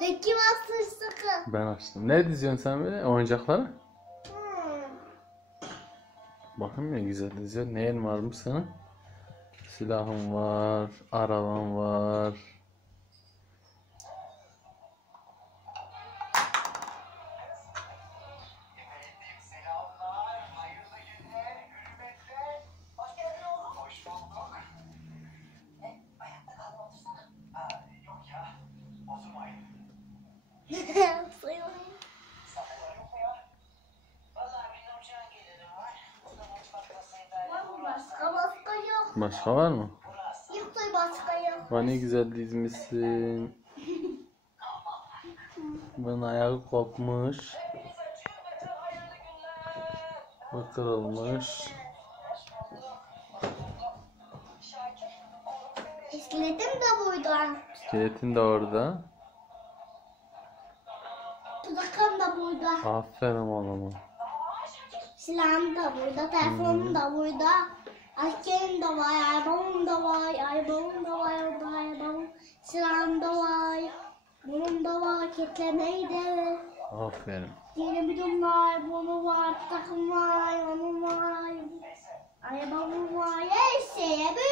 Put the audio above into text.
Kim açmıştı kız? Ben açtım. Ne diziyorsun sen böyle oyuncakları? Hmm. Bakın ne güzel diziyor. Neyin varmış senin? Silahın var, araban var. Başka? Var mı? Yok başka yok. Vay ne güzel dizmişsin. Bunun ayağı kopmuş. Bu kırılmış. İskeletim de burada. İskeletin de orada. Tuzakım da burada. Aferin oğluma. Silahım da burada. Telefonum da burada. Askerim de var. Arabam da var. Arabam da var. Arabam. Silahım da var. Bunun da var. Kitlemeyi de. Aferin. Yeni bir var. Bunu var. Takım var. Onun var. Arabamın var. Her şeye şey var.